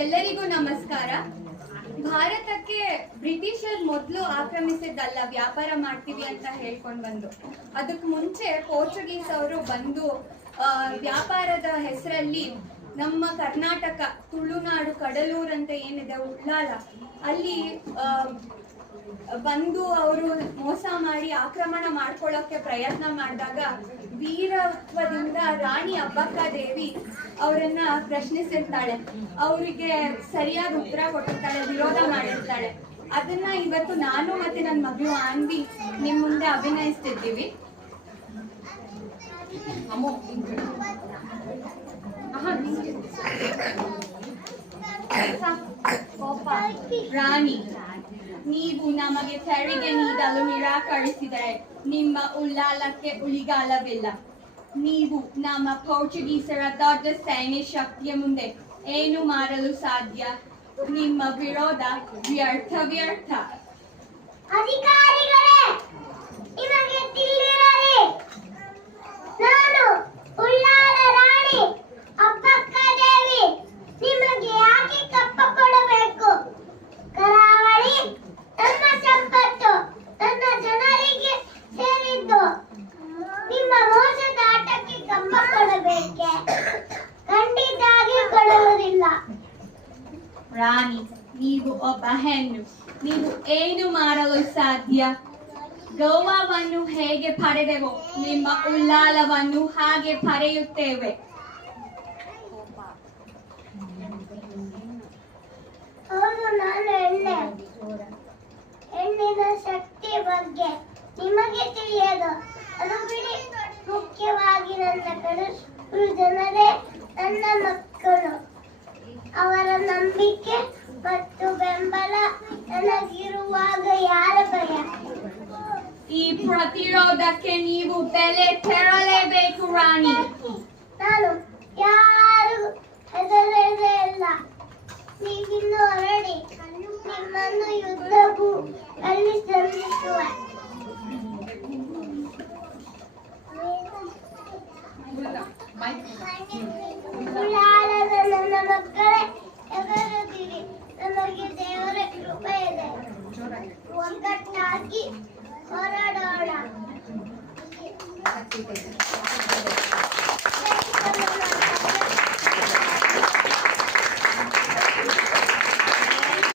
ಎಲ್ಲರಿಗೂ ನಮಸ್ಕಾರ. ಭಾರತಕ್ಕೆ ಬ್ರಿಟಿಷರ್ ಮೊದಲು ಆಕ್ರಮಿಸಿದ್ದಲ್ಲ, ವ್ಯಾಪಾರ ಮಾಡ್ತೀವಿ ಅಂತ ಹೇಳ್ಕೊಂಡು ಬಂದು. ಅದಕ್ಕೆ ಮುಂಚೆ ಪೋರ್ಚುಗೀಸ್ ಅವರು ಬಂದು ವ್ಯಾಪಾರದ ಹೆಸರಲ್ಲಿ ನಮ್ಮ ಕರ್ನಾಟಕ, ತುಳುನಾಡು, ಕಡಲೂರು ಅಂತ ಏನಿದೆ, ಉಳ್ಳಾಲ, ಅಲ್ಲಿ ಬಂದು ಅವರು ಮೋಸ ಮಾಡಿ ಆಕ್ರಮಣ ಮಾಡ್ಕೊಳ್ಳೋಕೆ ಪ್ರಯತ್ನ ಮಾಡಿದಾಗ ವೀರತ್ವದಿಂದ ರಾಣಿ ಅಬ್ಬಕ್ಕ ದೇವಿ ಅವರನ್ನ ಪ್ರಶ್ನಿಸಿರ್ತಾಳೆ. ಅವರಿಗೆ ಸರಿಯಾದ ಉತ್ತರ ಕೊಟ್ಟಿರ್ತಾಳೆ, ವಿರೋಧ ಮಾಡಿರ್ತಾಳೆ. ಅದನ್ನ ಇವತ್ತು ನಾನು ಮತ್ತೆ ನನ್ನ ಮಗಳು ಆನ್ವಿ ನಿಮ್ ಮುಂದೆ ಅಭಿನಯಿಸ್ತಿದ್ದೀವಿ. ರಾಣಿ, ನೀವು ನಮಗೆ ತೆರಿಗೆ ನೀಡಲು ನಿರಾಕರಿಸಿದರೆ ನಿಮ್ಮ ಉಳ್ಳಾಲಕ್ಕೆ ಉಳಿಗಾಲವಿಲ್ಲ. ನೀವು ನಮ್ಮ ಪೋರ್ಚುಗೀಸರ ದೊಡ್ಡ ಸೈನ್ಯ ಶಕ್ತಿಯ ಮುಂದೆ ಏನು ಮಾಡಲು ಸಾಧ್ಯ? ನಿಮ್ಮ ವಿರೋಧ ವ್ಯರ್ಥ. ಅಧಿಕಾರಿಗಳೇ, ನಿಮಗೆ ತಿಳಿದಿರಲಿ, ನಾನು ಉಳ್ಳಾಲ ರಾಣಿ ಅಬ್ಬಕ್ಕ ದೇವಿ ನಿಮಗೆ ಯಾಕೆ ಕಪ್ಪ ಕೊಡಬೇಕು? ಕರಾವಳಿ ನನ್ನ ಸಂಪತ್ತು, ನನ್ನ ಜನರಿಗೆ ಸೇರಿದ್ದು. ನಿಮ್ಮ ಮೋಸದ ಆಟಕ್ಕೆ ಕಪ್ಪ ಕೊಡಬೇಕೆ? ಖಂಡಿತಾಗಿ ಕೊಡುವುದಿಲ್ಲ. ರಾಣಿ, ನೀವು ಒಬ್ಬ ಹೆಣ್ಣು, ನೀವು ಏನು ಮಾಡಲು ಸಾಧ್ಯ? ಗೋವಾವನ್ನು ಹೇಗೆ ಪಡೆದೆವೋ ನಿಮ್ಮ ಉಳ್ಳಾಲವನ್ನು ಹಾಗೆ ಪಡೆಯುತ್ತೇವೆ. ಹೌದು, ನಾನು ಹೆಣ್ಣಿನ ಶಕ್ತಿ ಬಗ್ಗೆ ನಿಮಗೆ ತಿಳಿಯದು. ಅದು ಬಿಡಿ, ಮುಖ್ಯವಾಗಿ ನನ್ನ ಕಡು ಜನರೇ ನನ್ನ ಮಕ್ಕಳು. ಅವರ ನಂಬಿಕೆ ಮತ್ತು ಬೆಂಬಲ ನನಗಿರುವಾಗ ಯಾರ ಭಯ? ಈ ಪ್ರತಿರೋಧಕ್ಕೆ ನೀವು ಬೆಲೆ ತೆರಲೇಬೇಕು ರಾಣಿ. ನಾನು ಯಾರು ಹೆದರದೇ ಇಲ್ಲ. ನೀವಿನ್ನು ಹೊರಡಿ, ನಿಮ್ಮನ್ನು ಯುದ್ಧವು ಅಲ್ಲಿ ಸಂಧಿಸುವೆ. ಉಳ್ಳಾಲದ ನನ್ನ ಮಕ್ಕಳೇ, ಹೆದರದಿರಿ, ನಮಗೆ ದೇವರ ಕೃಪೆ ಇದೆ. ಒಗ್ಗಟ್ಟಾಗಿ ಹೋರಾಡೋಣ.